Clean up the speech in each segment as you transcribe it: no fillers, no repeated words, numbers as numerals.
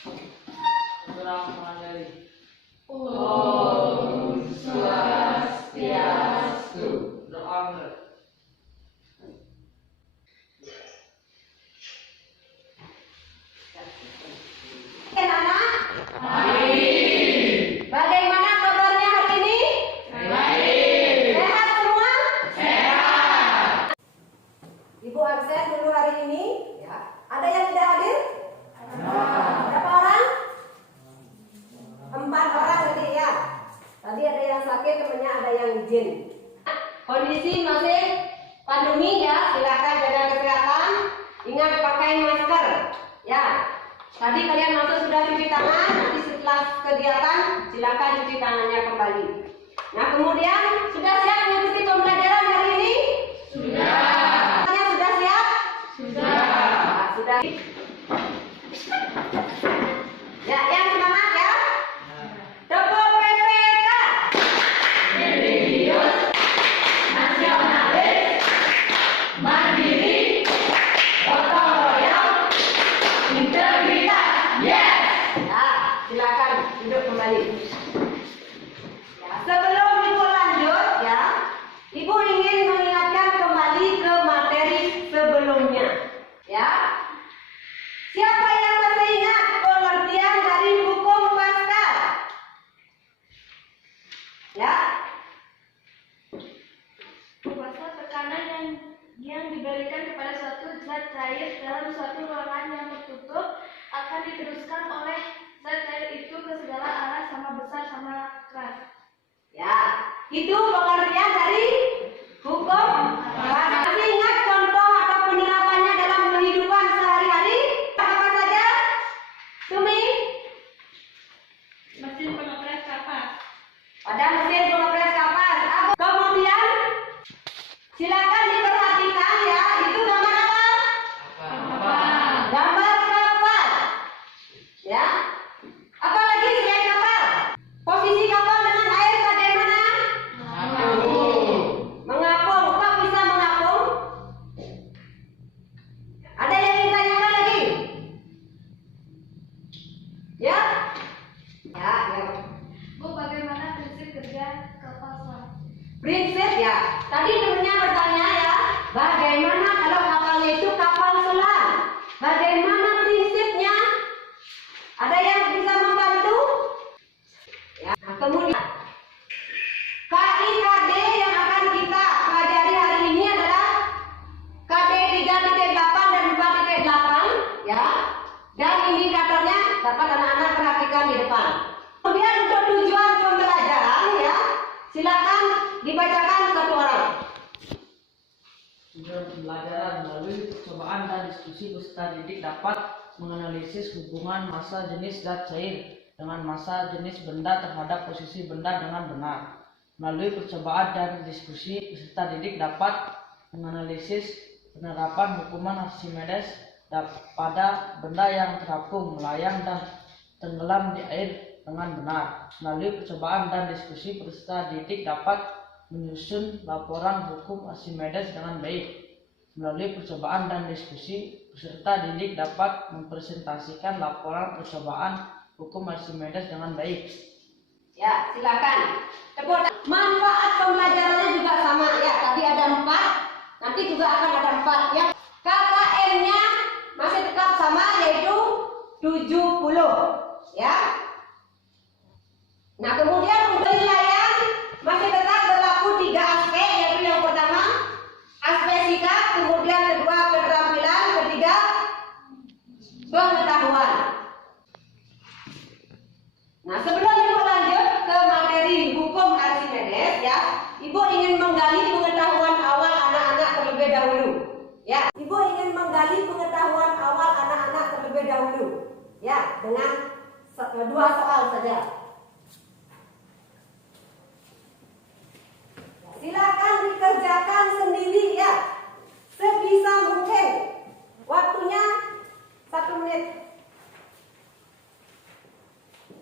Kurang mengaleri. Om Swastiastu. Doa. Anak-anak, Baik. bagaimana kabarnya hari ini? Baik. Sehat semua? Sehat. Ibu absen dulu hari ini. Ya. Ada yang tidak hadir? Berapa orang? 4 orang tadi ya. Tadi ada yang sakit, temannya ada yang izin. Kondisi masih pandemi ya, silakan jaga kesehatan. Ingat pakai masker. Ya. Tadi kalian masuk sudah cuci tangan, nanti setelah kegiatan silakan cuci tangannya kembali. Nah kemudian sudah siap mengikuti pembelajaran hari ini? Sudah. Sudah siap? Sudah. Nah, sudah. Ya, yang semangat ya. Tepuk PPK. Religius, nasionalis, mandiri, gotong royong, integritas. Yes. Ya, silakan duduk kembali. Ya, sebelum Ibu lanjut ya, Ibu ingin mengingatkan kembali ke materi sebelumnya. Ya. Siapa yang masih ingat pengertian dari hukum Pascal? Ya. Kuasa tekanan yang diberikan kepada suatu zat cair dalam suatu ruangan yang tertutup akan diteruskan oleh zat cair itu ke segala arah sama besar sama keras. Ya, itu pengertian dari hukum Pascal. Masih ingat contoh atau penerapannya dalam kehidupan sehari-hari? Apa saja? Sumi? Mesin pengepres kapas. Pada mesin pengepres kapas. Kemudian silakan diperhatikan ya, itu gambar apa? Gambar kapal. Ya. Apa lagi selain kapal? Posisi kapal dengan air bagaimana? Mengapung. Kok bisa mengapung? Ada yang ingin tanyakan lagi? Ya? Ya, ya. Bu, bagaimana prinsip kerja kapal selam? Prinsip ya. Tadi temennya bertanya ya, bagaimana kalau kapalnya itu kapal selam? Bagaimana prinsipnya? Ada yang bisa membantu? Ya, nah, kemudian KIKD yang akan kita pelajari hari ini adalah KD 3.8 dan 4.8 ya. Dan indikatornya dapat anak-anak perhatikan di depan. Kemudian untuk tujuan pembelajaran ya, silakan dibacakan satu orang. Tujuan pembelajaran melalui percobaan dan diskusi peserta didik dapat menganalisis hubungan massa jenis zat cair dengan massa jenis benda terhadap posisi benda dengan benar. Melalui percobaan dan diskusi peserta didik dapat menganalisis penerapan hukuman Archimedes pada benda yang terapung, melayang dan tenggelam di air dengan benar. Melalui percobaan dan diskusi peserta didik dapat menyusun laporan hukum Archimedes dengan baik. Melalui percobaan dan diskusi peserta didik dapat mempresentasikan laporan percobaan hukum Archimedes dengan baik. Ya, silakan. Tepuk tangan. Manfaat pembelajarannya juga sama ya. Tadi ada 4, nanti juga akan ada 4 ya. KKM-nya masih tetap sama yaitu 70 ya. Nah, kemudian untuk penilaian masih tetap berlaku 3 aspek, yaitu yang pertama aspek sikap, kemudian kedua keterampilan, ketiga pengetahuan. Nah, sebelum Ibu lanjut ke materi hukum Archimedes ya, Ibu ingin menggali pengetahuan awal anak-anak terlebih dahulu. Ya, Ibu ingin menggali pengetahuan awal anak-anak terlebih dahulu. Ya, dengan 2 soal saja. Silakan dikerjakan sendiri ya, sebisa mungkin. Waktunya 1 menit.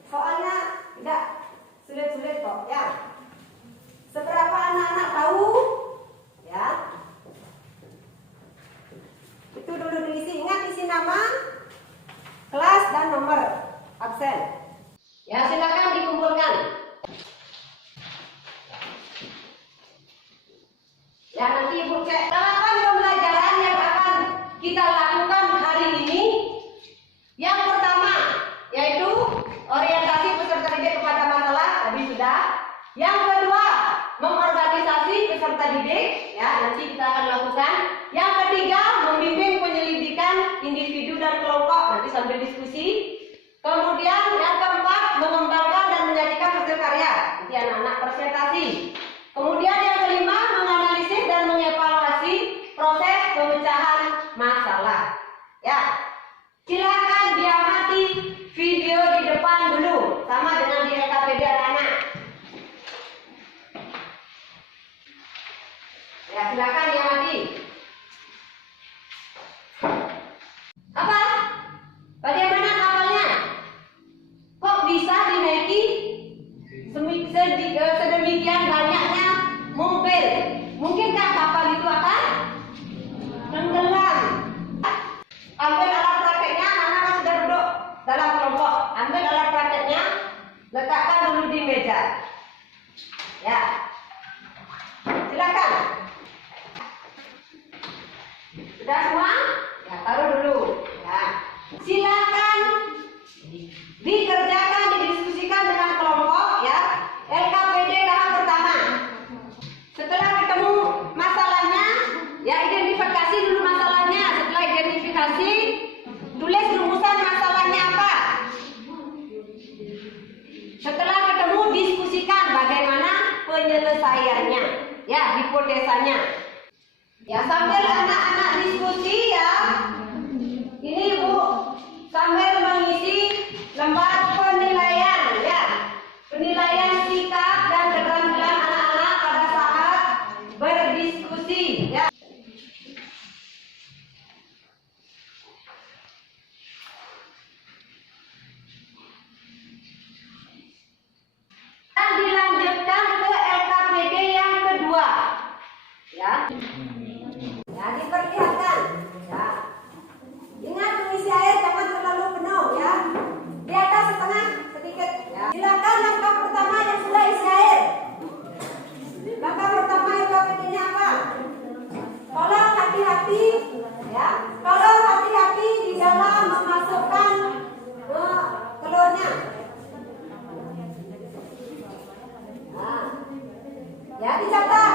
Soalnya tidak sulit-sulit kok ya. Seberapa anak-anak tahu ya? Itu dulu diisi. Ingat isi nama, kelas dan nomor. Yang kedua, mengorganisasi peserta didik, ya nanti kita akan lakukan. Yang ketiga, membimbing penyelidikan individu dan kelompok, nanti sambil diskusi. Kemudian yang keempat, mengembangkan dan menyajikan hasil karya, nanti anak-anak presentasi. Kemudian yang kelima, menganalisis dan mengevaluasi proses pemecahan masalah. Ya, silakan diamati video di depan dulu, sama dengan di LKPD anak-anak. Ya, silakan diamati. Apa? Bagaimana kapalnya? Kok bisa dinaiki sedemikian banyaknya mobil? Mungkinkah kapal itu akan tenggelam? Ambil alat prakteknya, anak-anak sudah duduk dalam kelompok. Ambil alat prakteknya, letakkan dulu di meja. Ya, silakan. Sudah semua? Ya, taruh dulu. Ya, silakan dikerjakan, didiskusikan dengan kelompok. Ya, LKPD tahap pertama. Setelah ketemu masalahnya, ya identifikasi dulu masalahnya. Setelah identifikasi, tulis rumusan masalahnya apa. Setelah ketemu, diskusikan bagaimana penyelesaiannya, ya hipotesanya. Ya, sambil anak-anak diskusi ya, ini Bu sambil mengisi lembar penilaian, ya penilaian sikap dan keterampilan anak-anak pada saat berdiskusi. Ya. Dan dilanjutkan ke LKPD yang kedua. Ya. Ya, diperlihatkan. Ya. Ingat mengisi air jangan terlalu penuh ya. Di atas setengah sedikit. Ya. Silakan langkah pertama yang sudah isi air. Langkah pertama LKPD-nya apa? Tolong hati-hati ya. Tolong hati-hati di dalam memasukkan telurnya. Nah. Ya, dicatat.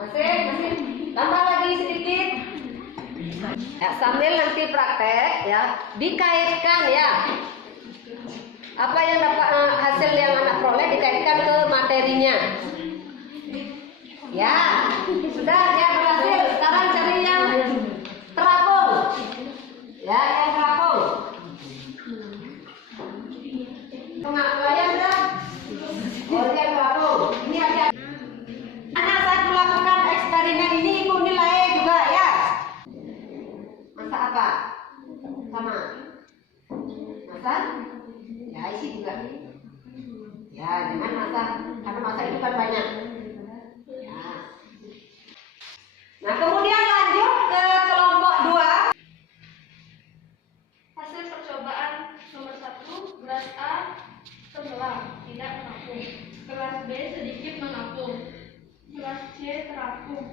Masih tambah lagi sedikit. Ya, sambil nanti praktek ya, dikaitkan ya. Apa yang dapat hasil yang anak peroleh dikaitkan ke materinya. Ya, sudah ya berhasil. Sekarang cari yang terapung. Ya, yang terapung. Pengakuan dah. Oh, yang terapung. Ini ada. Anak saat melakukan eksperimen ini ibu nilai juga ya. Masak apa? Sama. Masak? Ya isi juga. Ya jangan masak, karena masak itu kan banyak. Ya. Nah kemudian lanjut ke kelompok 2. Hasil percobaan nomor 1, kelas A tenggelam, tidak mengapung. Kelas B sedikit mengapung. Kelas C terapung.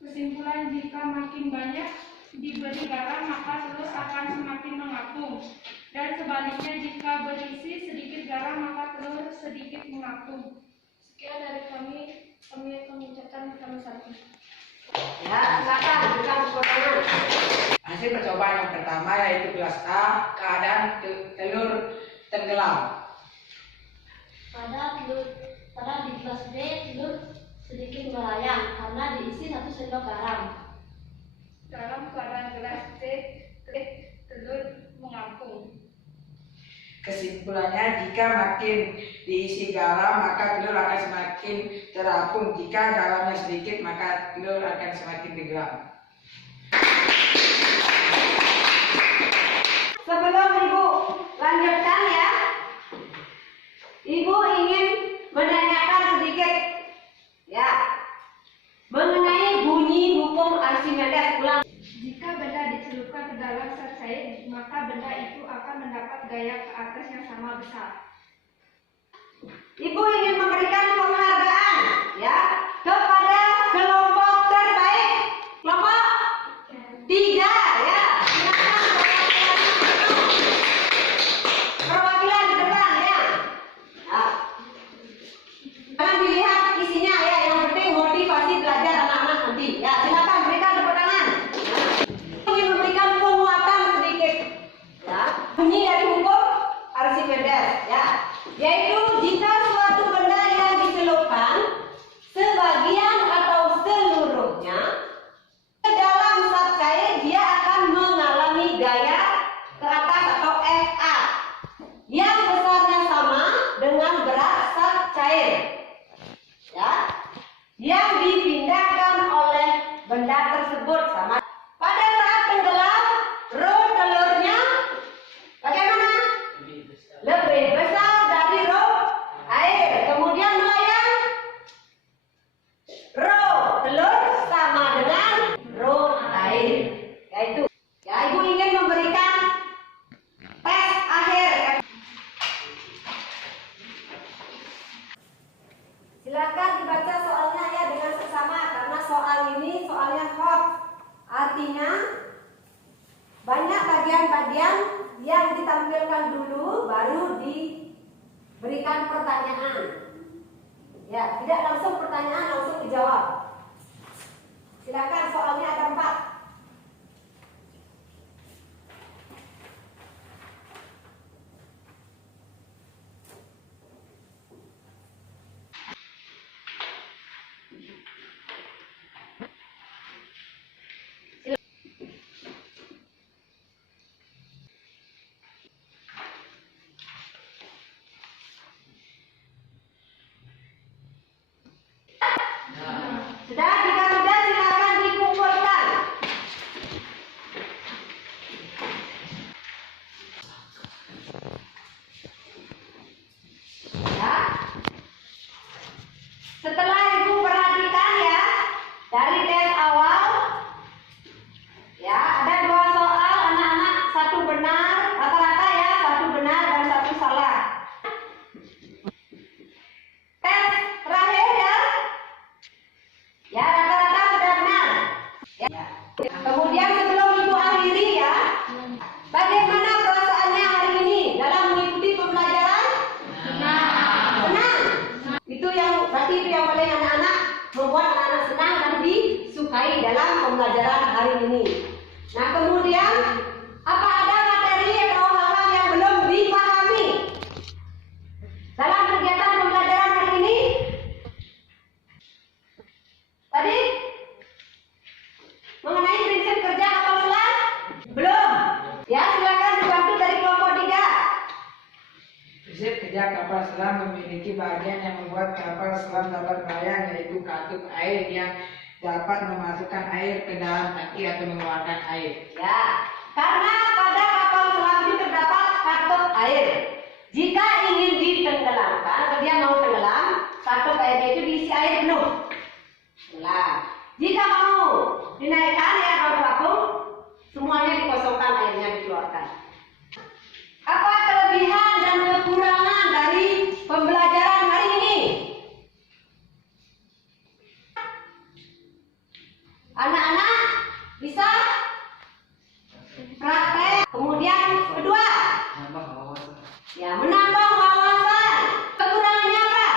Kesimpulan, jika makin banyak diberi garam maka telur akan semakin mengapung. Dan sebaliknya jika berisi sedikit garam maka telur sedikit mengapung. Sekian dari kami akan mengucapkan kami satu. Ya, silakan bukan potongan. Hasil percobaan yang pertama yaitu kelas A, keadaan telur tenggelam. Pada di kelas B telur sedikit melayang karena diisi 1 sendok garam. Dalam keadaan kelas C telur mengapung. Kesimpulannya, jika makin diisi garam maka telur akan semakin terapung. Jika garamnya sedikit maka telur akan semakin tenggelam. Sebelum ibu lanjutkan ya, ibu ingin menanyakan sedikit ya mengenai bunyi hukum Archimedes. Ulang. Jika benda dicelupkan ke dalam zat cair, maka benda itu akan mendapat gaya ke atas yang sama besar. Ibu ingin memberikan penghargaan ya kepada kelompok terbaik, kelompok 3 ya. Silakan. bunyi dari hukum Archimedes ya, yaitu jika suatu benda yang dicelupkan sebagian atau seluruhnya ke dalam zat cair, dia akan mengalami gaya ke atas atau FA yang besarnya sama dengan berat zat cair ya, yang dipindahkan oleh benda tersebut sama. Pada saat tenggelam, rho telurnya bagaimana? Lebih besar dari rho air. Kemudian melayang, rho telur sama dengan rho air. Yaitu, ya Ibu ingin memberikan tes akhir. Silakan dibaca soalnya ya dengan seksama, karena soal ini soalnya hot. Artinya banyak bagian-bagian yang ditampilkan dulu baru diberikan pertanyaan. Ya, tidak langsung pertanyaan langsung dijawab. Silakan, soalnya ada 4. Sudah, jika sudah silakan dikumpulkan. Ya. Setelah Ibu perhatikan ya, dari tes awal, ya ada 2 soal anak-anak, 1 benar, rata-rata ya 1 benar dan 1 salah. Tes terakhir ya rata-rata sudah benar. Ya. Nah, kemudian sebelum Ibu akhiri ya, bagaimana perasaannya hari ini dalam mengikuti pembelajaran? Senang. Itu yang berarti itu yang paling anak-anak membuat anak-anak senang dan disukai dalam pembelajaran hari ini. Nah, kemudian apa ada materi atau hal-hal yang belum dipahami dalam kegiatan pembelajaran hari ini? Tadi mengenai prinsip kerja kapal selam? Belum. Ya, silakan dibantu dari kelompok 3. Prinsip kerja kapal selam memiliki bagian yang membuat kapal selam dapat melayang, yaitu katup air yang dapat memasukkan air ke dalam tangki atau mengeluarkan air. Ya, karena pada kapal selam itu terdapat katup air. Jika ingin ditenggelamkan, atau dia mau tenggelam, katup airnya itu diisi air penuh. Nah, jika mau dinaikkan ya kalau vakum, semuanya dikosongkan, airnya dikeluarkan. Apa kelebihan dan kekurangan dari pembelajaran hari ini? Anak-anak bisa praktek. Kemudian kedua, ya menambah wawasan. Kekurangannya apa?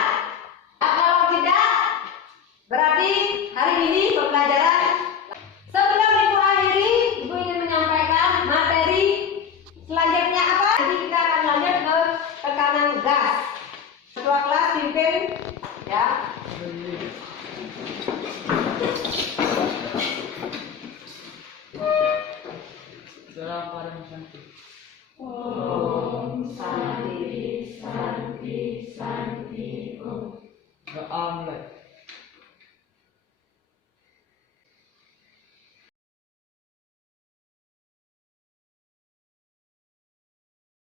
Kalau tidak, berarti hari ini pembelajaran. Sebelum Ibu akhiri, Ibu ingin menyampaikan materi selanjutnya apa? Jadi kita akan lanjut ke tekanan gas. Ketua kelas pimpin ya.